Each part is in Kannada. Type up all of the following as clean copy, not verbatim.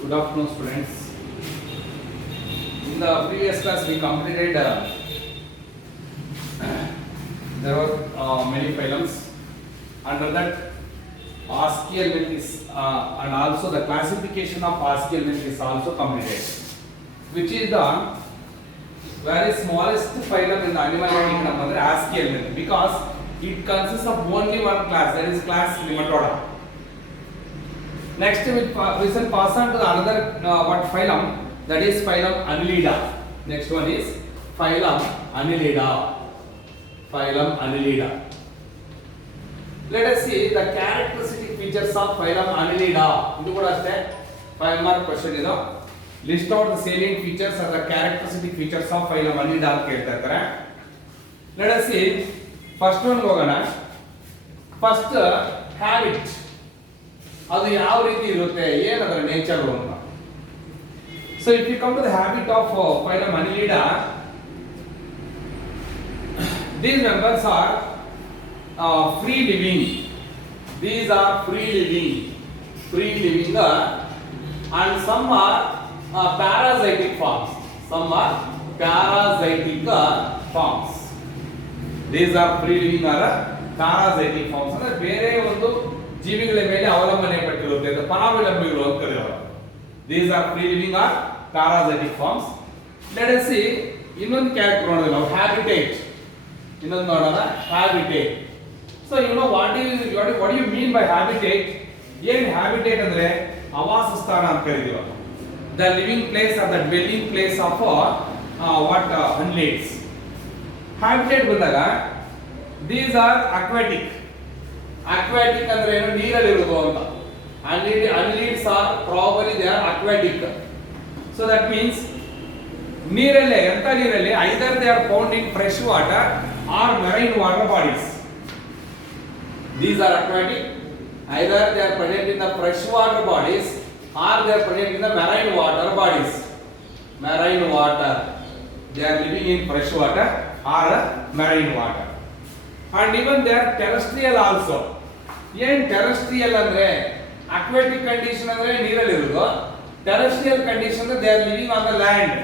Good afternoon, students. In the previous class, we completed there were many phylums. Under that, ASCII element is and also the classification of ASCII element is also completed, which is the very smallest phylum in the animal kingdom under ASCII element, because it consists of only one class, that is class Nematoda. Next we shall pass on to the another what phylum, that is phylum Annelida. Next one is phylum Annelida. Phylum Annelida. Let us see the characteristic features of phylum Annelida. This is 5 mark question is list out the salient features or the characteristic features of phylum Annelida. Let us see first one ಹೋಗೋಣ. First habit. ಅದು ಯಾವ ರೀತಿ ಇರುತ್ತೆ, ಏನದರ ನೇಚರ್ ಅಂತ. So if you come to the habit of phylum Annelida, these members are free living. These are free living and some are parasitic forms. Some are parasitic forms. These are free living or parasitic forms. ಅಂದ್ರೆ ಬೇರೆ ಒಂದು ಜೀವಿಗಳ ಮೇಲೆ ಅವಲಂಬನೆ ಪಟ್ಟಿರುತ್ತೆ, ಅದು ಪರಾವಲಂಬಿಗಳು ಅಂತ ಕರೆಯುವರು. These are free living or parasitic forms. Let us see ಇನ್ನೊಂದು ಕ್ಯಾರೆಕ್ಟರ್ ನೋಡೋಣ ನಾವು, habitat. ಇನ್ನೊಂದು ನೋಡೋಣ, habitat. So you know what do you mean by habitat? ಏನು habitat ಅಂದ್ರೆ ಆವಾಸ ಸ್ಥಾನ ಅಂತ ಕರೀತೀವಿ. The living place or the dwelling place of what annelids. Habitat ಬಂದಾಗ these are aquatic. Aquatic ಅಂದ್ರೆ ಏನು, ನೀರಲ್ಲಿ ಇರುವುದು ಅಂತ. Annelids are probably they are aquatic. So that means ನೀರಲ್ಲೇ, ಎಂತ ನೀರಲ್ಲಿ, either they are found in fresh water or marine water bodies. These are aquatic. Either they are present in the fresh water bodies or they are present in the marine water bodies. Marine water. They are living in fresh water or marine water. And even they are terrestrial also. ಏನು ಟೆರೆಸ್ಟ್ರಿಯಲ್ ಅಂದ್ರೆ ಅಕ್ವಾಟಿಕ್ ಕಂಡೀಷನ್ ಅಂದ್ರೆ ನೀರಲ್ಲಿ ಇರೋದು, ಟೆರೆಸ್ಟ್ರಿಯಲ್ ಕಂಡೀಷನ್ ಅಂದ್ರೆ they are living on the land,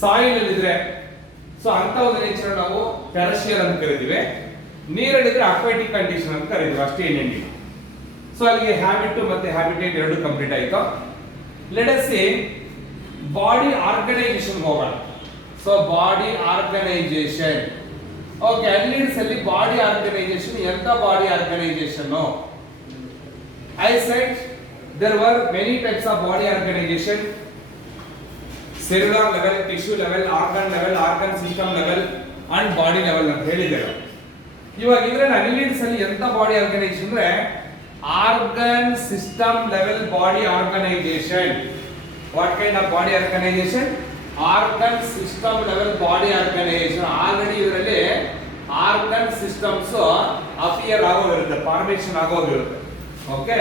soil ಅಲ್ಲಿ ಇದ್ರೆ. ಸೊ ಅಂತ ಒಂದು ನೇಚರ್ ನಾವು ಟೆರೆಸ್ಟ್ರಿಯಲ್ ಅಂತ ಕರೀತೀವಿ. ನೀರಲ್ಲಿದ್ರೆ ಅಕ್ವಾಟಿಕ್ ಕಂಡೀಷನ್ ಅಂತ ಕರೀತೀವಿ, ಅಷ್ಟೇ ಏನೇನಿಲ್ಲ. ಸೊ ಅಲ್ಲಿಗೆ ಹ್ಯಾಬಿಟ್ ಮತ್ತೆ ಹ್ಯಾಬಿಟೇಟ್ ಎರಡು ಕಂಪ್ಲೀಟ್ ಆಯ್ತು. Let us see body organisation ಹೋಗೋಣ. So body organisation. Okay, annelids ಅಲ್ಲಿ ಬಾಡಿ ಆರ್ಗನೈಸೇಷನ್, ಎಂತ body organisation? I said there were many types of body organisation. Cellular level, tissue level, organ system level and body level ಅಂತ ಹೇಳಿದ್ದೇವೆ. ಇವಾಗ ಇದ್ರೆ ಅನ್ನೆಲಿಡ್ಸ್ ಅಲ್ಲಿ ಎಂತ ಬಾಡಿ ಆರ್ಗನೈಸೇಷನ್ ಅಂದ್ರೆ organ system level body organisation. What kind of body organisation? Organ system level body organisation. Already ಇದರಲ್ಲಿ ಆರ್ಗನ್ ಸಿಸ್ಟಮ್ಸ್ ಅಪಿಯರ್ ಆಗೋಗಿರುತ್ತೆ, ಫಾರ್ಮೇಷನ್ ಆಗೋಗಿರುತ್ತೆ. Okay,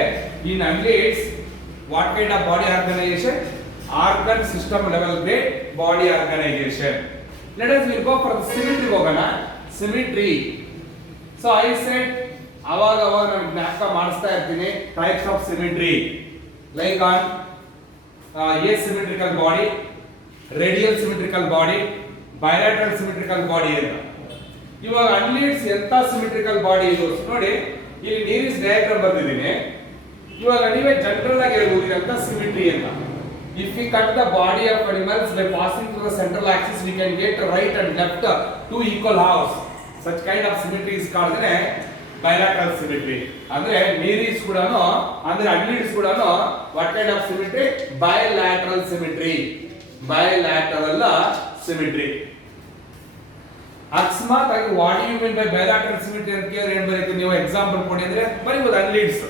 in annelids what kind of body organisation? Organ system level grade body organisation. Let us will go for the symmetry ಹೋಗೋಣ. ಸಿಮೆಟ್ರಿ. ಸೊ ಐ ಸೆಡ್ ಅವಾಗ ನಾನು ಜ್ಞಾಪಕ ಮಾಡಿಸ್ತಾ ಇರ್ತೀನಿ types of symmetry, like an asymmetrical body, radial symmetrical body, bilateral symmetrical body ಅಂತ. ಇವಾಗ ಅನ್ನೆಲಿಡ್ಸ್ ಎಂತ ಸಿಮೆಟ್ರಿಕಲ್ ಬಾಡಿ ಇದು ನೋಡಿ, ಇಲ್ಲಿ ನೀರಿಸ್ ಡಯಾಗ್ರಾಮ್ ಬರ್ತಿದ್ದೀನಿ. ಇವಾಗ ನೀವೇ ಜನರಲ್ ಆಗಿ ಹೇಳ್ಬೋದು ಅಂತ ಸಿಮೆಟ್ರಿ ಅಂತ. If we cut the body of animals by passing through the central axis, we can get right and left two equal halves. Such kind of symmetry is called bilateral symmetry. ಅಂದ್ರೆ ನೀರಿಸ್ ಕೂಡನು ಅಂದ್ರೆ ಅನ್ನೆಲಿಡ್ಸ್ ಕೂಡನು what kind of symmetry? Bilateral symmetry. Bilateral symmetry. ಅಕಸ್ಮಾತ್ ಆಗಿ what do you mean by bilateral symmetry ಅಂತ ಕೇಳಿದ್ರೆ ಏನು ಬರೀತೀವಿ ನೀವು? ಎಕ್ಸಾಂಪಲ್ ಕೊಡಿ ಅಂದ್ರೆ ಬರೀಬಹುದು ಅನ್ನೆಲಿಡ್ಸ್.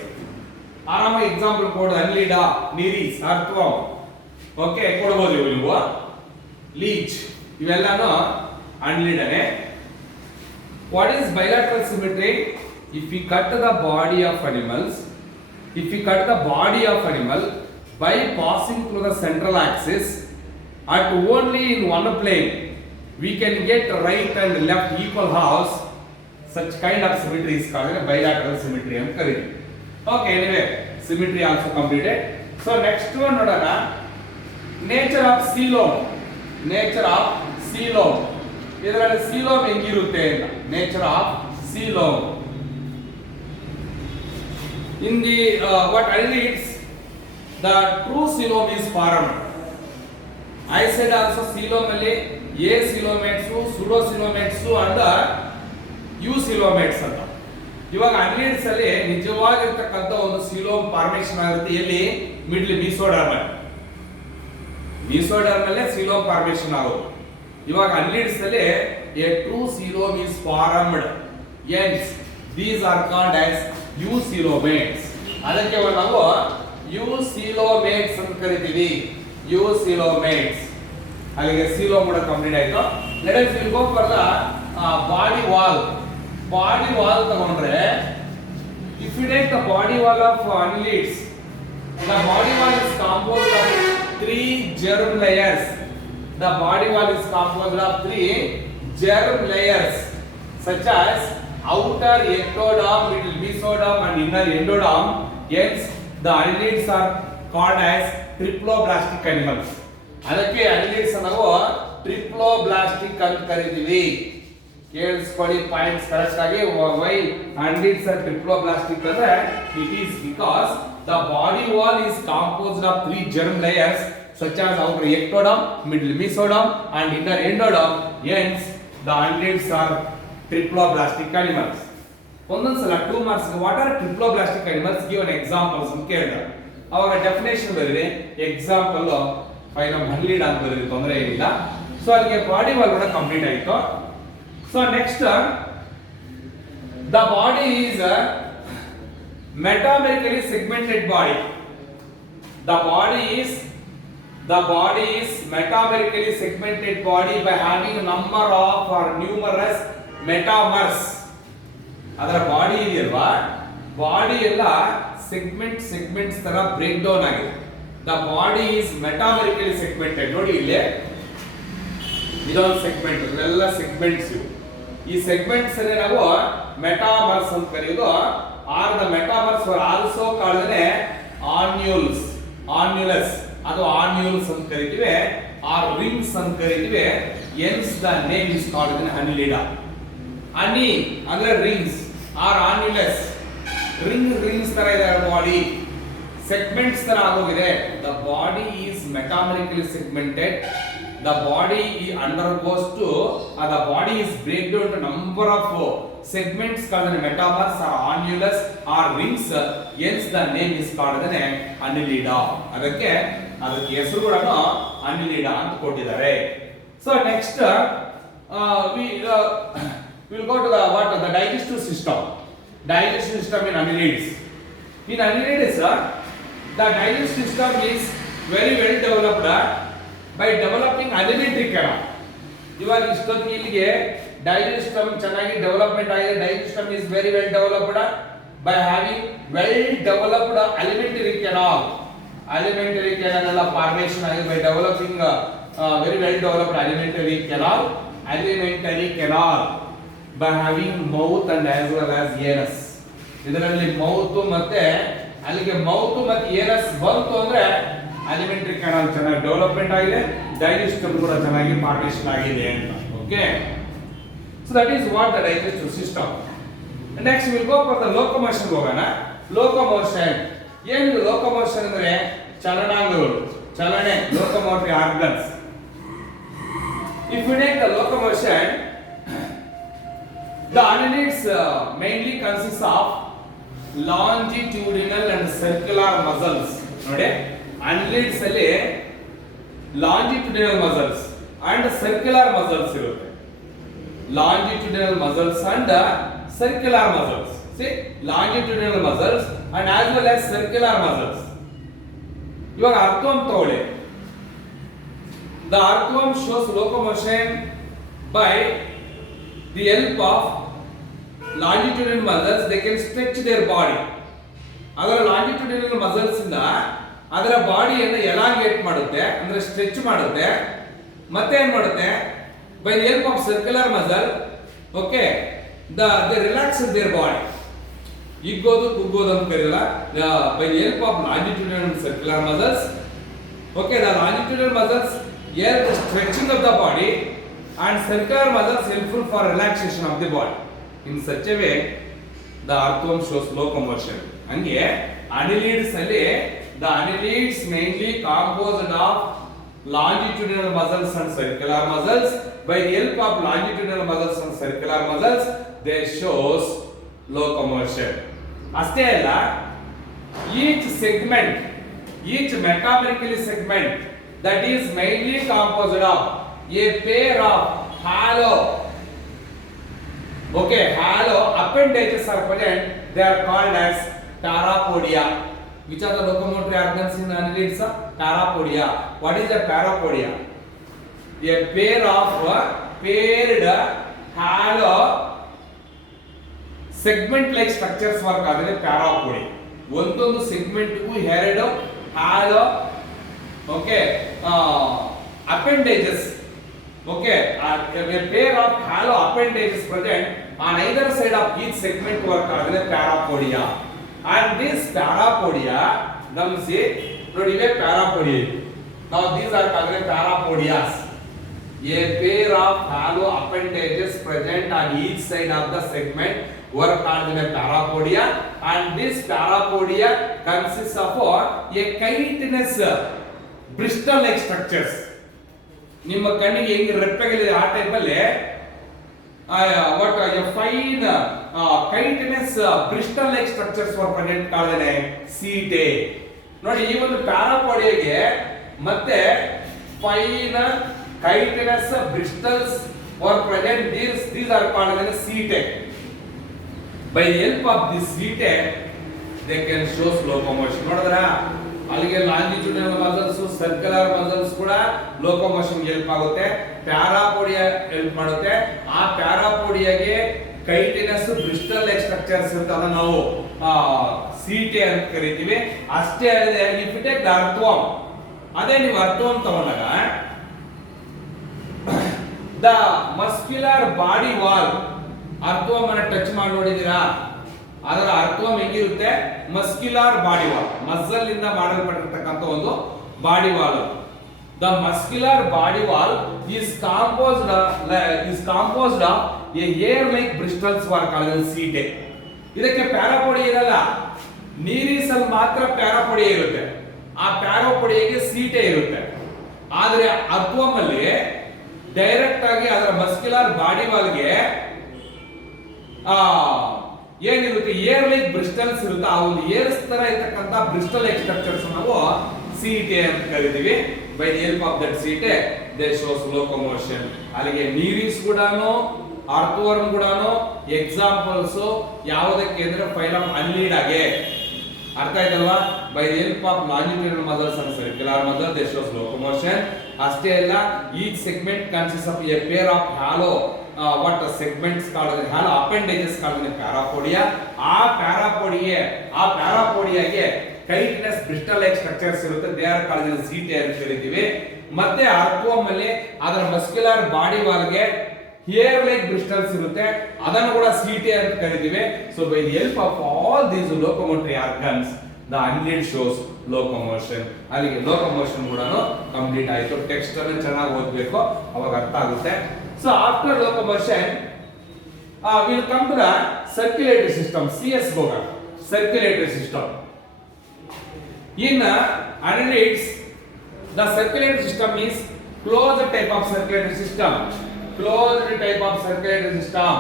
ಆರಾಮಾಗಿ ಎಕ್ಸಾಂಪಲ್ ಕೊಡು, ಅನ್ನೆಲಿಡಾ, ನೀರಿಸ್, ಅರ್ಥವಮ್. ಓಕೆ, ಕೊಡಬಹುದು ನೀವು. Leach ಇವೆಲ್ಲಾನು ಅನ್ನೆಲಿಡನೇ. What is bilateral symmetry? If we cut the body of animals, by passing through the central axis at only in one plane, we can get right and left equal halves. Such kind of symmetry is called bilateral symmetry. Okay, anyway, symmetry also completed. So next one ನೋಡೋಣ, nature of coelom. Nature of coelom, ಇದರಲ್ಲಿ ಸೀಲೋಮ್ ಹೆಂಗಿರುತ್ತೆ ಅಂತ. Nature of coelom in the what annelids, the true coelom is formed. I said also coelom ಅಲ್ಲಿ acoelomates, pseudocoelomates and eucoelomates ಅಂತ. ಇವಾಗ annelids ಅಲ್ಲಿ ನಿಜವಾಗಿರ್ತಕ್ಕಂಥ ಒಂದು ಸೀಲೋಮ್ ಫಾರ್ಮೇಷನ್ ಆಗುತ್ತೆ ಎಲ್ಲಿ? ಮಿಡ್ಲ್ ಮೀಸೋಡರ್ಮ್. ಮೀಸೋಡರ್ಮ್ ಅಲ್ಲೇ ಸೀಲೋಮ್ ಫಾರ್ಮೇಷನ್ ಆಗೋದು. ಇವಾಗ annelids ಅಲ್ಲಿ a true coelom is formed. Hence these are called as eucoelomates. ಅದಕ್ಕೆ ನಾವು eucoelomates ಅಂತ ಕರಿತೀವಿ. eucoelomates. ಅಲ್ಲಿಗೆ ಸೀಲೋಮ್ ಕೂಡ ಕಂಪ್ಲೀಟ್ ಆಯ್ತು. Let us will go for the body wall. Body wall ತಗೊಂಡ್ರೆ, if you take the body wall of annelids, the body wall is composed of 3 germ layers. The body wall is composed of 3 germ layers such as outer ectoderm, middle mesoderm and inner endoderm. Hence the annelids are called as triploblastic animals. ಅದಕ್ಕೆ annelids ನಾವು ಟ್ರಿಪ್ಲೋಬ್ಲಾಸ್ಟಿಕ್ ಅಂತ ಕರಿತೀವಿ. ಕೇಳಿಸ್ಕೊಳ್ಳಿ ಪಾಯಿಂಟ್ಸ್ ಕರೆಕ್ಟ್ ಆಗಿ. ವೈ annelids are triploblastic ಅಂದ್ರೆ it is because the body wall is composed of 3 germ layers such as outer ectoderm, middle mesoderm and inner endoderm. Hence the annelids are triploblastic animals. ಒಂದೊಂದ್ಸಲ 2 marks what are triploblastic animals, give an examples ಅಂತ ಕೇಳಿದ್ರೆ ಅವಾಗ ಡೆಫಿನೇಷನ್ ಬರೀರಿ, ಎಕ್ಸಾಂಪಲ್ ಫೈನ್ ಅನ್ನೆಲಿಡ್ ಅಂತ ಬರೀರಿ, ತೊಂದರೆ ಏನಿಲ್ಲ. ಸೊ ಅದಕ್ಕೆ ಬಾಡಿ ವಾಲ್ ಕೂಡ ಕಂಪ್ಲೀಟ್ ಆಯಿತು. So next, the body is metamerically segmented body. The body is metamerically segmented body by having a number of or numerous metamers. ಅದರ ಬಾಡಿ ಇದೆಯಲ್ವಾ, ಬಾಡಿ ಎಲ್ಲ ಸೆಗ್ಮೆಂಟ್ಸ್ ತರ ಬ್ರೇಕ್ ಡೌನ್ ಆಗಿದೆ. The body is metamerically segmented. ನೋಡಿ ಇಲ್ಲಿ ಇದೊಂದು ಸೆಗ್ಮೆಂಟ್, ಇದೆಲ್ಲ ಸೆಗ್ಮೆಂಟ್ಸ್ ಇವು. ಈ ಸೆಗ್ಮೆಂಟ್ಸ್ ಅನ್ನು ನಾವು ಮೆಟಾಮರ್ಸ್ ಅಂತ ಕರೆಯೋದು. Or the metamers were also called annules, annulus ಅದು ಆನ್ಯೂಲ್ಸ್ ಅಂತ ಕರಿತೀವಿ, ಆರ್ ರಿಂಗ್ಸ್ ಅಂತ ಕರಿತೀವಿ. Hence the name is called annelida. ಅನಿ ಅಂದ್ರೆ ರಿಂಗ್ಸ್ ಆರ್ ಆನ್ಯುಲಸ್. ರಿಂಗ್ಸ್ ತರ ಇದೆ ಬಾಡಿ, ಸೆಗ್ಮೆಂಟ್ಸ್ ತರ ಆಗೋಗಿದೆ. The body is metamerically segmented. The body undergoes to the body is break down to number of segments called metamers or annulus or rings. Hence the name is called annelida. ಅದಕ್ಕೆ ಹೆಸರು ಕೂಡ annelida ಅಂತ ಕೊಟ್ಟಿದ್ದಾರೆ. So next we will go to the digestive system. Digestive system in annelids. In annelids the digestive system is very well developed by developing alimentary canal. ಇವಾಗ ಇಷ್ಟೊತ್ತಿಗೆ ಇಲ್ಲಿಗೆ ಡೈಜೆಸ್ಟಿವ್ ಸಿಸ್ಟಮ್ ಚೆನ್ನಾಗಿ ಡೆವಲಪ್ಮೆಂಟ್ ಆಗಿದೆ. Digestive system is very well developed by having well developed alimentary canal. Alimentary canal ಎಲ್ಲ ಫಾರ್ಮೇಷನ್ ಆಗಿದೆ by developing very well developed alimentary canal. Alimentary canal by having mouth and as well as anus. ಇದರಲ್ಲಿ ಮೌತ್ ಮತ್ತೆ ಅಲ್ಲಿಗೆ ಮೌತ್ ಮತ್ತೆ ಏನಸ್ ಬಂತು ಅಂದ್ರೆ ಅಲಿಮೆಂಟರಿ ಕೆನಾಲ್ ಚೆನ್ನಾಗಿ ಡೆವಲಪ್ಮೆಂಟ್ ಆಗಿದೆ, ಡೈಜೆಸ್ಟಿವ್ ಕೂಡ ಚೆನ್ನಾಗಿ ಫಾರ್ಮೇಷನ್ ಆಗಿದೆ ಅಂತ. Okay, so that is what the digestive system. Next will go for the locomotion ಹೋಗೋಣ. ಲೋಕೋಮೋಷನ್ ಏನು? ಲೋಕೋಮೋಷನ್ ಅಂದ್ರೆ ಚಲನಾಂಗಗಳು, ಚಲನೆ, locomotory organs. If you take the locomotion, the annelids mainly consists of longitudinal and circular muscles. ನೋಡಿ, annelids ಅಲ್ಲಿ longitudinal muscles and circular muscles ಇರುತ್ತೆ. longitudinal muscles and circular muscles. See, longitudinal muscles and as well as circular muscles. ಇವಾಗ ಅರ್ಥವಂ ತಗೊಳ್ಳಿ. The earthworm shows locomotion by the help of longitudinal muscles. They can stretch their body. ಅದರ longitudinal muscles ಇಂದ ಅದರ ಬಾಡಿಯನ್ನು ಎಲಾಂಗೇಟ್ ಮಾಡುತ್ತೆ, ಅಂದ್ರೆ ಸ್ಟ್ರೆಚ್ ಮಾಡುತ್ತೆ. ಮತ್ತೆ ಏನ್ ಮಾಡುತ್ತೆ? By the help of circular muscle, okay, they relax their body. ಹಿಗ್ಗೋದು ಕುಗ್ಗೋದು ಅಂತ ಕರೀಲ್ಲ. By the help of longitudinal and circular muscles. Okay, the longitudinal muscles help the stretching of the body and circular muscles helpful for relaxation of the body. In such a way, the earthworm shows locomotion. ಹಂಗೆ annelids ಅಲ್ಲಿ the annelids mainly composed of longitudinal muscles and circular muscles. By the help of longitudinal muscles and circular muscles, they shows locomotion. ಅಷ್ಟೇ ಅಲ್ಲ, each segment, each metaphorically segment that is mainly composed of a pair of hollow, okay, hollow appendages are present. They are called as parapodia. Which are the locomotory organs in annelids? Parapodia. What is a parapodia? A pair of paired hollow segment like structures were called as parapodia. ಒಂದೊಂದು ಸೆಗ್ಮೆಂಟ್ಗೂ ಎರಡು hollow, okay, appendages, okay, a pair of hollow appendages present on either side of each segment were called as parapodia. And this parapodia, ಗಮನಿಸಿ ನೋಡಿ, ಇವೆ parapodia. Now these are called as parapodias. A pair of hollow appendages present on each side of the segment were called as parapodia, and this parapodia consists of a chitinous bristle like structures. ನಿಮ್ಮ ಕಣ್ಣಿಗೆ ಹೆಂಗೆ ರೆಪ್ಪೆಗಳಿದೆ ಆ ಟೈಪ್ ಅಲ್ಲಿ what a fine chitinous bristle like structures were present called as setae. ನೋಡಿ, ಈ ಒಂದು ಪ್ಯಾರಾಪೋಡಿಯಾಗೆ ಮತ್ತೆ fine chitinous bristles were present. These are called as setae. By the help of this setae, they can show locomotion. ನೋಡಿದ್ರಾ, ಅಲ್ಲಿಗೆ ಲಾಂಜಿಟ್ಯೂಡಿನಲ್ ಮಸಲ್ಸ್, ಸರ್ಕ್ಯುಲರ್ ಮಸಲ್ಸ್ ಕೂಡ ಲೋಕೋಮೋಷನ್ ಹೆಲ್ಪ್ ಆಗುತ್ತೆ. ಪ್ಯಾರಾಪೋಡಿಯಾ ಹೆಲ್ಪ್ ಮಾಡುತ್ತೆ. ಆ ಪ್ಯಾರಾಪೋಡಿಯಾಗೆ ಕೈಟಿನಸ್ ಬ್ರಿಸ್ಟಲ್ ಲೈಕ್ ಸ್ಟ್ರಕ್ಚರ್ಸ್ ಅಂತ ಅದನ್ನ ನಾವು ಸೀಟೆ ಅಂತ ಕರಿತೀವಿ. ಅಷ್ಟೇ ಅಲ್ಲದೆ ಇಫ್ ಯು ಟೇಕ್ ದ ಅರ್ಥವರ್ಮ್, ಅದೇ ನೀವು ಅರ್ಥವರ್ಮ್ ತಗೊಂಡಾಗ ದ ಮಸ್ಕ್ಯುಲರ್ ಬಾಡಿ ವಾಲ್, ಅರ್ಥವರ್ಮ್ ಅನ್ನು ಟಚ್ ಮಾಡಿ ನೋಡಿದೀರಾ? ಅದರ ಅರ್ಥವರ್ಮ್ ಹೆಂಗಿರುತ್ತೆ? ಮಸ್ಕ್ಯುಲರ್ ಬಾಡಿ ವಾಲ್, ಮಸಲ್ ಇಂದ ಮಾಡಲ್ಪಟ್ಟಿರ್ತಕ್ಕಂಥ ಒಂದು body wall. The muscular body wall is composed of a hair like bristles were called as setae. ಇದಕ್ಕೆ ಪ್ಯಾರಾಪೋಡಿಯಾ ಇರಲ್ಲ, ನೀರಿಸಲ್ ಮಾತ್ರ ಪ್ಯಾರಾಪೋಡಿಯಾ ಇರುತ್ತೆ. ಆ ಪ್ಯಾರಾಪೋಡಿಯಾಗೆ ಸೀಟೆ ಇರುತ್ತೆ. ಆದರೆ ಅರ್ಥವರ್ಮ್ ಅಲ್ಲಿ ಡೈರೆಕ್ಟ್ ಆಗಿ ಅದರ ಮಸ್ಕ್ಯುಲರ್ ಬಾಡಿ ವಾಲ್ಗೆ ಏನಿರುತ್ತೆ? ಏರ್ ಲೈಕ್ ಬ್ರಿಸ್ಟಲ್ಸ್ ಇರುತ್ತೆ. ಆ ಒಂದು ಏರ್ಸ್ ತರ ಇರತಕ್ಕಂತ ಬ್ರಿಸ್ಟಲ್ ಲೈಕ್ ಸ್ಟ್ರಕ್ಚರ್ಸ್ ನಾವು ಸೀಟೆ ಅಂತ ಕರಿತೀವಿ. By the help of that setae they shows locomotion. ಅಲ್ಲಿಗೆ ನೀರಿಸ್ ಕೂಡಾನು, ಅರ್ಥವರ್ಮ್ ಕೂಡಾನು ಎಕ್ಸಾಂಪಲ್ಸ್ ಯಾವುದಕ್ಕೆ ಅಂದ್ರೆ ಫೈಲಮ್ ಅನ್ನೆಲಿಡಾಗೆ. ಅರ್ಥ ಆಯ್ತಲ್ವಾ? By the help of longitudinal muscles and circular muscles they shows locomotion. ಅಷ್ಟೇ ಅಲ್ಲ, each segment consist of A pair of hollow what segments called as hollow appendages called as parapodia. ಆ ಪ್ಯಾರಾಪೋಡಿಯಾಗೆ ಕೈಟಿನಸ್ ಬ್ರಿಸ್ಟಲ್ ಲೈಕ್ ಸ್ಟ್ರಕ್ಚರ್ಸ್ ಇರುತ್ತೆ. They are called as setae ಅಂತ ಕರೀತೀವಿ. ಮತ್ತೆ ಅರ್ಥವರ್ಮ್ ಅಲ್ಲಿ ಅದರ ಮಸ್ಕ್ಯುಲರ್ ಬಾಡಿ ವಾಲ್ಗೆ ಹೇರ್ ಲೈಕ್ ಬ್ರಿಸ್ಟಲ್ಸ್ ಇರುತ್ತೆ, ಅದನ್ನು ಕೂಡ ಸೀಟೆ ಅಂತ ಕರೀತೀವಿ. So by the help of all these locomotory organs the annelid shows locomotion. ಅಲ್ಲಿಗೆ ಲೋಕೋಮೋಷನ್ ಕೂಡ ಕಂಪ್ಲೀಟ್ ಆಯ್ತು. ಟೆಕ್ಸ್ಟ್ ಅನ್ನು ಚೆನ್ನಾಗಿ ಓದಬೇಕು, ಅವಾಗ ಅರ್ಥ ಆಗುತ್ತೆ. So after locomotion, we'll come to the circulatory system. CS ಹೋಗೋಣ. Circulatory system. In annelids, the circulatory system is closed type of circulatory system. Closed type of circulatory system.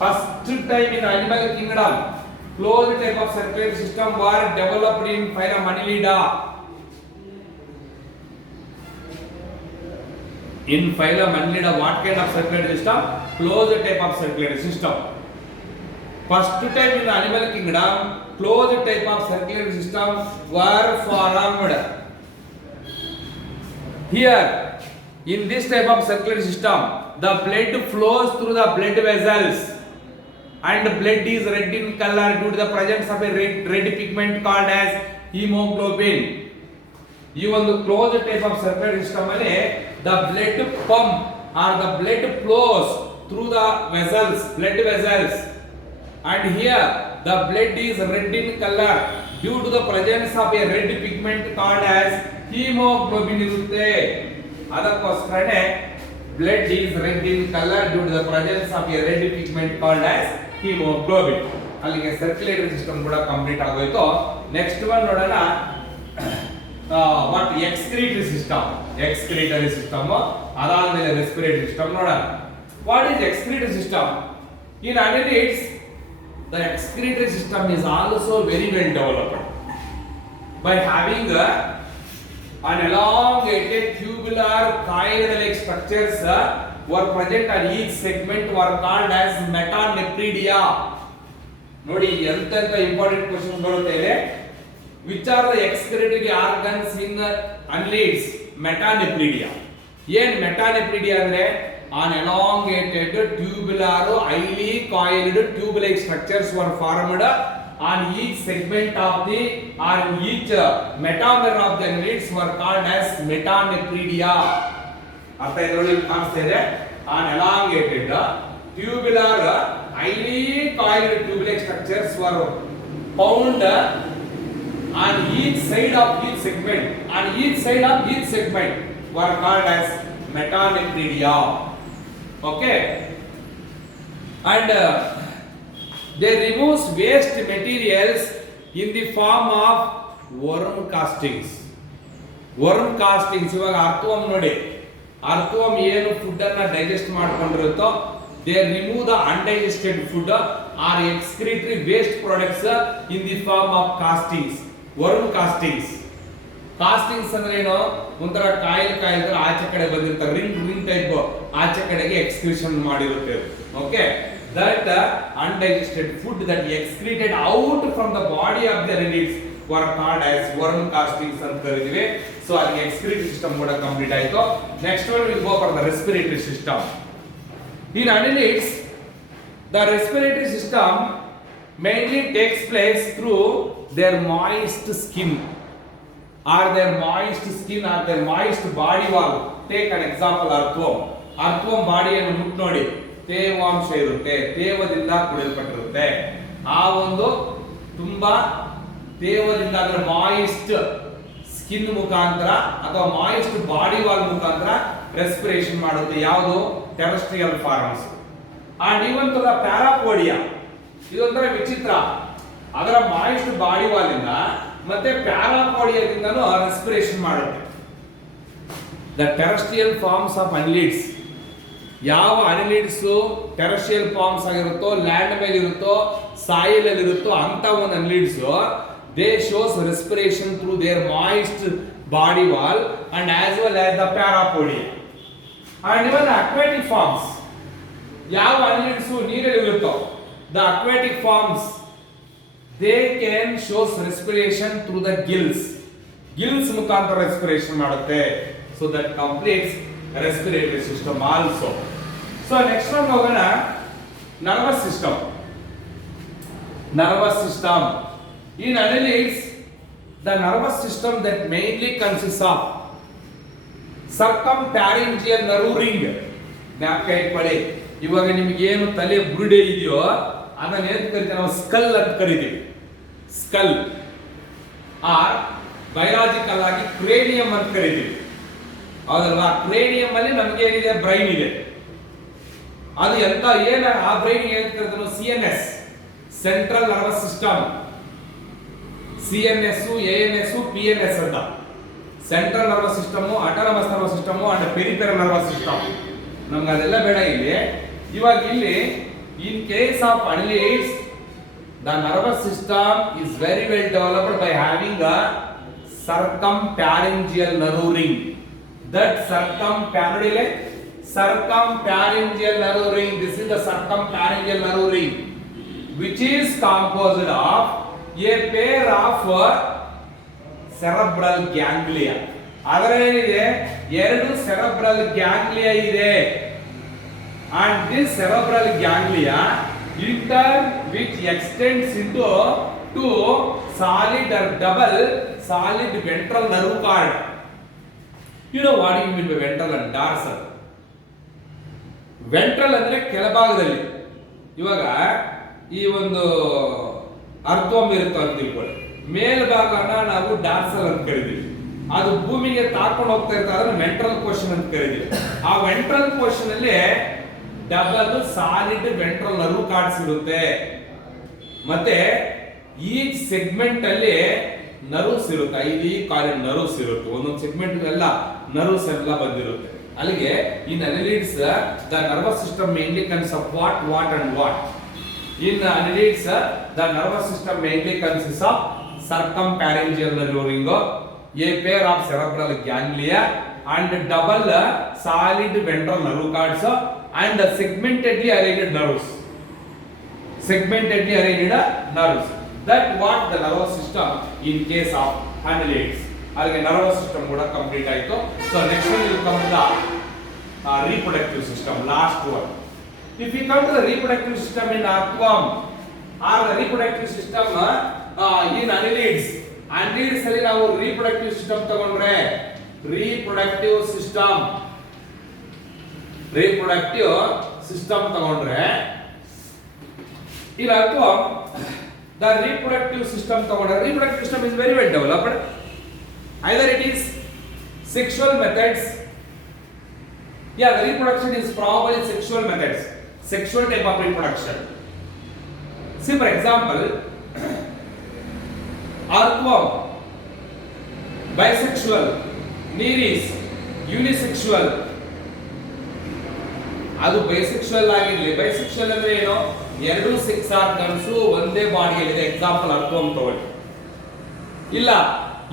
First time in animal kingdom, closed type of circulatory system were developed in phylum Annelida. In phylum Annelida, what kind of circulatory system? Closed type of circulatory system. First time in the animal kingdom, closed type of circulatory system were formed. Here, in this type of circulatory system, the blood flows through the blood vessels, and blood is red in color due to the presence of a red pigment called as hemoglobin. ಈ ಒಂದು close type of circular system ಅಲ್ಲಿ the blood pump or the blood flows through the vessels, blood vessels, and here the blood is red in color due to the presence of a red pigment called as hemoglobin ಇರುತ್ತೆ. ಅದಕ್ಕೋಸ್ಕರನೇ blood is red in color due to the presence of a red pigment called as hemoglobin. ಅಲ್ಲಿಗೆ ಸರ್ಕ್ಯುಲೇಟರಿ ಸಿಸ್ಟಮ್ ಕೂಡ ಕಂಪ್ಲೀಟ್ ಆಗೋಯ್ತು. ನೆಕ್ಸ್ಟ್ ಒನ್ ನೋಡೋಣ, ವಾಟ್ ಎಕ್ಸ್ಕ್ರೀಟರಿ ಸಿಸ್ಟಮ್. ಅದಾದ್ಮೇಲೆ ರೆಸ್ಪಿರೇಟರಿ ಸಿಸ್ಟಮ್ ನೋಡೋಣ. What is excretory system? In annelids the excretory system is also very well developed by having an elongated tubular coil-like structures were present on each segment were called as metanephridia. ನೋಡಿ ಎಂತೆಂತ ಇಂಪಾರ್ಟೆಂಟ್ ಕ್ವೆಶ್ಚನ್ ಬರುತ್ತೆ ಇದೆ. Which are the excretory organs in annelids? ಮೆಟಾನೆಫ್ರಿಡಿಯಾ. ಏನ್ ಮೆಟಾನೆಫ್ರಿಡಿಯಾ ಅಂದ್ರೆ an elongated tubular highly coiled tube-like structures were formed on each segment of the or each metamer of the annelids were called as metanephridia. ಅರ್ಥ ಇದರಲ್ಲಿ ಕಾಣಿಸ್ತಾ ಇದೆ. an elongated tubular highly coiled tube-like structures were found on each side of each segment were called as metanephridia. Okay, and they removes waste materials in the form of worm castings. ಇವಾಗ ಅರ್ಥವಮ್ ನೋಡಿ, ಅರ್ಥವಮ್ ಏನು ಫುಡ್ ಅನ್ನ digest ಮಾಡ್ಕೊಂಡಿರುತ್ತೋ they remove the undigested food or excretory waste products in the form of castings. worm castings ಅಂದ್ರೆ ಏನು? ಒಂಥರ ಕಾಯಿಲ್ ಆಚೆ ಕಡೆ ಬಂದಿರ್ತಾರೆ, ರಿಂಗ್ ಟೈಪ್ ಆಚೆ ಕಡೆಗೆ ಎಕ್ಸ್ಕ್ರೀಷನ್ ಮಾಡಿರುತ್ತೆ. Okay, that undigested food that excreted out from the body of the annelids were called as worm castings ಅಂತ ಕರೀತೀವಿ. ಸೊ ಅಲ್ಲಿ ಎಕ್ಸ್ಕ್ರೀಟರಿ ಸಿಸ್ಟಮ್ ಕೂಡ ಕಂಪ್ಲೀಟ್ ಆಯ್ತು. Next one will go for the respiratory system. In annelids, the respiratory system mainly takes place through their moist skin or their moist body wall. Take an example, earthworm ಬಾಡಿಯನ್ನು ಮುಟ್ಟು ನೋಡಿ, ತೇವಾಂಶ ಇರುತ್ತೆ, ತೇವದಿಂದ ಕೂಡಲ್ಪಟ್ಟಿರುತ್ತೆ. ಆ ಒಂದು ತುಂಬಾ ತೇವದಿಂದ ಅಂದ್ರೆ ಮಾಯಿಸ್ಟ್ ಸ್ಕಿನ್ ಮುಖಾಂತರ ಅಥವಾ ಮಾಯಿಸ್ಟ್ ಬಾಡಿ ವಾಲ್ ಮುಖಾಂತರ ರೆಸ್ಪಿರೇಷನ್ ಮಾಡುತ್ತೆ. ಯಾವುದು? Terrestrial forms. And even to the parapodia, ಇದೊಂಥರ ವಿಚಿತ್ರ, ಅದರ ಮಾಯಿಸ್ಟ್ ಬಾಡಿ ವಾಲ್ ಇಂದ ಮತ್ತೆ ಪ್ಯಾರಾಪೋಡಿಯಾದಿಂದನೂ ರೆಸ್ಪಿರೇಷನ್ ಮಾಡುತ್ತೆ. The terrestrial forms of annelids, ಯಾವ annelids ಟೆರೆಸ್ಟ್ರಿಯಲ್ ಫಾರ್ಮ್ಸ್ ಆಗಿರುತ್ತೋ, ಲ್ಯಾಂಡ್ ಮೇಲೆ ಇರುತ್ತೋ, ಸಾಯಿಲ್ ಅಲ್ಲಿ ಇರುತ್ತೋ ಅಂತ ಒಂದು annelids, they shows respiration through their moist body wall and as well as the parapodia. And even the aquatic forms, ಯಾವ annelids ನೀರಲ್ಲಿ ಇರುತ್ತೋ, the aquatic forms, they can shows respiration through the gills ಮುಖಾಂತರ ರೆಸ್ಪಿರೇಷನ್ ಮಾಡುತ್ತೆ. So that completes respiratory system also. So next one ಹೋಗೋಣ, nervous system. In annelids, the nervous system that mainly consists of circumpharyngeal nerve ring. ಜ್ಞಾಪಕ ಇಟ್ಕೊಳ್ಳಿ, ಇವಾಗ ನಿಮಗೆ ಏನು ತಲೆ ಬುರುಡೆ ಇದೆಯೋ ಅದನ್ನ ಏನು ಕರಿತೀವಿ ನಾವು? ಸ್ಕಲ್ ಅಂತ ಕರಿತೀವಿ. ಸ್ಕಲ್ ಆರ್ ಬಯಾಲಜಿಕಲ್ ಆಗಿ ಕ್ರೇನಿಯಂ ಅಂತ ಕರಿತೀವಿ, ಹೌದಲ್ವಾ? ಕ್ರೇನಿಯಂ ಅಲ್ಲಿ ನಮಗೆ ಏನಿದೆ? ಬ್ರೈನ್ ಇದೆ. ಅದು ಎಂತ ಏನು? ಆ ಬ್ರೈನ್ ಏನು ಕರಿತೀವಿ? CNS, central nervous system. CNS, ANS, PNS ಅಂತ central nervous system, autonomous nervous system and peripheral nervous system. ನಮ್ಗೆ ಅದೆಲ್ಲ ಬೇಡ ಇಲ್ಲಿ. ಇವಾಗ ಇಲ್ಲಿ in case of annelids, the nervous system is very well developed by having a circumpharyngeal nerve ring. That circumpharyngeal nerve ring, this is the circumpharyngeal nerve ring, which is composed of a pair of cerebral ganglia. ಅದರಲ್ಲಿದೆ ಎರಡು cerebral ganglia ಇದೆ. And this cerebral ganglia which extends into two solid or double solid ventral nerve cord. You know what you mean by ventral and dorsal? Ventral ಅಂದ್ರೆ ಕೆಳಭಾಗದಲ್ಲಿ. ಇವಾಗ ಈ ಒಂದು ಅರ್ಥೋಮ್ ಇರುತ್ತೆ ಅಂತ ತಿಳ್ಕೊಳ್ಳಿ. ಮೇಲ್ಭಾಗನ ನಾವು ಡಾರ್ಸಲ್ ಅಂತ ಕರಿತೀವಿ. ಅದು ಭೂಮಿಗೆ ತಾಕೊಂಡು ಹೋಗ್ತಾ ಇರ್ತಾರೆ, ಅದನ್ನ ವೆಂಟ್ರಲ್ ಪೋರ್ಷನ್ ಅಂತ ಕರಿತೀವಿ. ಆ ವೆಂಟ್ರಲ್ ಪೋರ್ಷನ್ ಅಲ್ಲಿ double solid ventral nerve cards ಇರುತ್ತೆ. ಮತ್ತೆ ಈ ಸೆಗ್ಮೆಂಟ್ ಅಲ್ಲಿ ನರ್ವ್ಸ್ ಇರುತ್ತೆ, 5 ಕಾಲಿನ ನರ್ವ್ಸ್ ಇರುತ್ತೆ. ಒಂದೊಂದು ಸೆಗ್ಮೆಂಟ್ ಎಲ್ಲ ನರ್ವ್ಸ್ ಎಲ್ಲ ಬಂದಿರುತ್ತೆ. ಅಲ್ಲಿಗೆ ಇನ್ annelids the nervous system mainly consists of what and what. In annelids the nervous system mainly consists of circumpharyngeal nerve ring, a pair of cerebral ganglia and double solid ventral nerve cords and segmentedly arranged nerves. Segmentedly arranged nerves. That what the nervous system in case of annelids. ಅಲ್ಲಿಗೆ nervous system ಕೂಡ ಕಂಪ್ಲೀಟ್ ಆಯಿತು. So next one will come to the reproductive system, last one. If we come to the reproductive system in earthworm or the reproductive system in annelids, annelids ಅಲ್ಲಿ ನಾವು reproductive system ತಗೊಂಡ್ರೆ reproductive system ತಗೊಂಡ್ರೆ in earthworm the reproductive system ತಗೊಂಡ್ರೆ reproductive system is very well developed. Either it is sexual methods. Yeah, the reproduction is probably sexual methods, sexual type of reproduction. See, for example, earthworm bisexual, nereis unisexual. ಅದು ಬೈಸೆಕ್ಷುವಲ್ ಆಗಿರಲಿ. ಬೈಸೆಕ್ಷುವಲ್ ಅಂದ್ರೆ ಏನು? ಎರಡು ಸೆಕ್ಸ್ ಆರ್ಗನ್ಸ್ ಒಂದೇ ಬಾಡಿಯಲ್ಲಿದೆ. ಎಕ್ಸಾಂಪಲ್ ಅರ್ಥೋಮ್ ತಗೊಳ್ಳಿ. ಇಲ್ಲ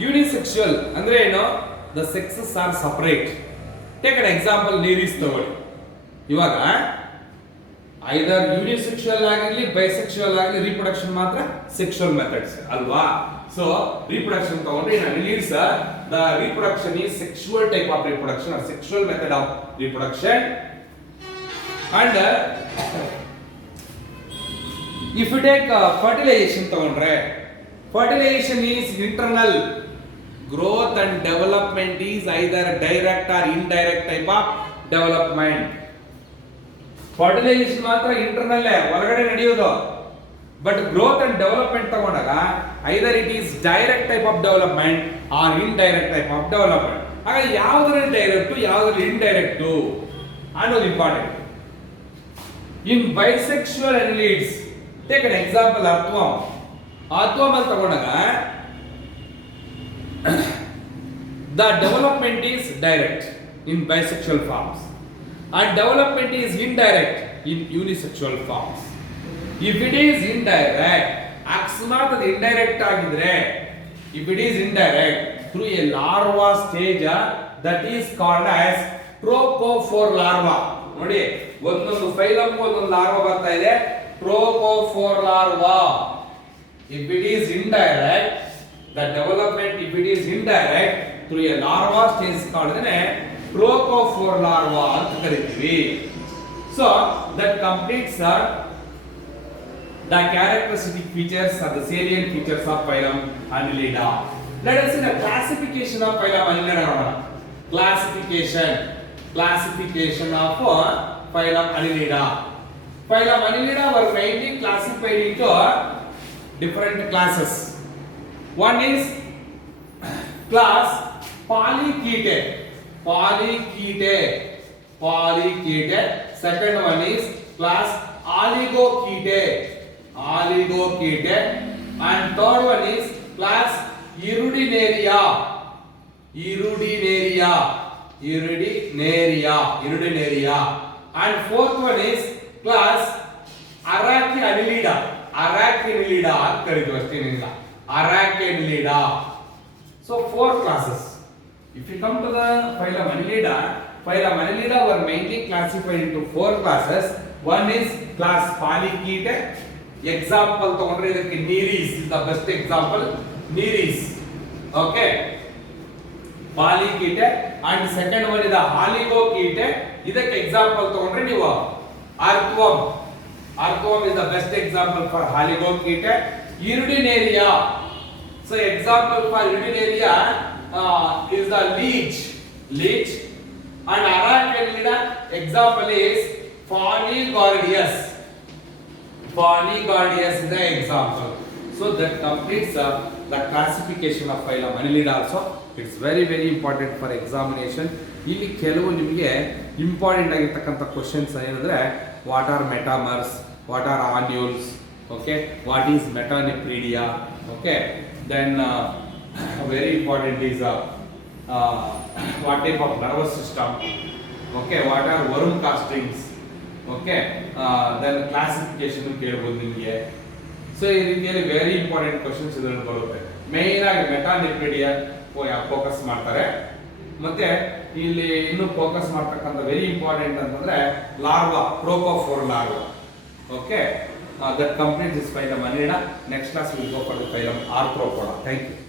ಯೂನಿಸೆಕ್ಷುವಲ್ ಅಂದ್ರೆ ಏನು? The sexes are separate. Take an example Nereis ತಗೊಳ್ಳಿ. ಇವಾಗ ಐದರ್ ಯೂನಿಸೆಕ್ಷುವಲ್ ಆಗಿರಲಿ ಬೈಸೆಕ್ಷುವಲ್ ಆಗಲಿ ರಿಪ್ರೊಡಕ್ಷನ್ ಮಾತ್ರ ಸೆಕ್ಷುವಲ್ ಮೆಥಡ್ಸ್ ಅಲ್ವಾ? ಸೊ ರಿಪ್ರೊಡಕ್ಷನ್ ತಗೊಂಡ್ರೆ in annelids the reproduction is sexual type of reproduction or sexual method of reproduction. And if you take fertilization ತಗೊಂಡ್ರೆ fertilization is internal. Growth and development is either direct or indirect type of development. Fertilization ಮಾತ್ರ ಇಂಟರ್ನಲ್ ಹೊರಗಡೆ ನಡೆಯೋದು. ಬಟ್ ಗ್ರೋತ್ ಅಂಡ್ ಡೆವಲಪ್ಮೆಂಟ್ ತಗೊಂಡಾಗ either it is direct type of development or indirect type of development. ಆಗ ಯಾವುದ್ರಲ್ಲಿ ಡೈರೆಕ್ಟ್ ಯಾವುದ್ರಲ್ಲಿ ಇಂಡೈರೆಕ್ಟ್ ಅನ್ನೋದು important. In bisexual annelids, take an example earthworm. Earthworm ಅಲ್ಲಿ ತಗೊಂಡಾಗ the development is direct in bisexual forms and development is indirect in unisexual forms. If it is indirect, ಅಕಸ್ಮಾತ್ ಅದು indirect ಆಗಿದ್ರೆ, if it is indirect through a larva stage that is called as trophophore larva. ನೋಡಿ ಒಂದೊಂದು ಫೈಲಮ್ ಒಂದೊಂದು ಲಾರ್ವಾ ಬರ್ತಾ ಇದೆ. trophophore larva. If it is indirect, the development if it is indirect through a larva stage called trophophore larva ಅಂತ ಕರೀತೀವಿ. So that completes the characteristic features or the salient features of phylum Annelida. Let us see the classification of phylum Annelida. Classification of phylum Annelida. Phylum Annelida were mainly classified into different classes. One is class Polychaetae. Second one is class Oligochaetae. And third one is class Irudinaria. And fourth one is class Arachidnida. ಅಂತ ಕರೀತೀವಿ ಅಷ್ಟೇನಿಲ್ಲ. Arachidnida. So 4 classes. If you come to the phylum Annelida were mainly classified into 4 classes. One is class Polychaetae. Example ತಗೊಂಡ್ರೆ ಇದಕ್ಕೆ nereis is the best example. Nereis. Okay. Polychaetae. And second one is the Oligochaetae. ಇದಕ್ಕೆ example ತಗೊಂಡ್ರೆ ನೀವು earthworm. Earthworm is the best example for Oligochaetae. Irudinaria. So example for Irudinaria is the leech. And Arachidnida example is Phanegardius is the example. So that completes the classification of phylum Annelida also. It's very very important for examination. ಇಲ್ಲಿ ಕೆಲವು ನಿಮಗೆ ಇಂಪಾರ್ಟೆಂಟ್ ಆಗಿರ್ತಕ್ಕಂಥ ಕ್ವಶನ್ಸ್ ಏನಂದ್ರೆ what are metamers, what are annules, okay, what is metanephridia, okay, then very important is what type of nervous system, okay, what are worm castings, okay, then classification ಕೇಳ್ಬೋದು ನಿಮಗೆ. ಸೊ ಈ ರೀತಿಯಲ್ಲಿ ವೆರಿ ಇಂಪಾರ್ಟೆಂಟ್ ಕ್ವಶನ್ಸ್ ಇದರಲ್ಲಿ ಬರುತ್ತೆ. ಮೇನ್ ಆಗಿ ಮೆಟಾನೆಪ್ರಿಡಿಯಾ ಫೋಕಸ್ ಮಾಡ್ತಾರೆ. ಮತ್ತೆ ಇಲ್ಲಿ ಇನ್ನು ಫೋಕಸ್ ಮಾಡ್ತಕ್ಕಂಥ ವೆರಿ ಇಂಪಾರ್ಟೆಂಟ್ ಅಂತಂದ್ರೆ larva, trochophore larva. Okay, that complete this phylum Annelida. Next class we will go for the phylum Arthropoda. Thank you.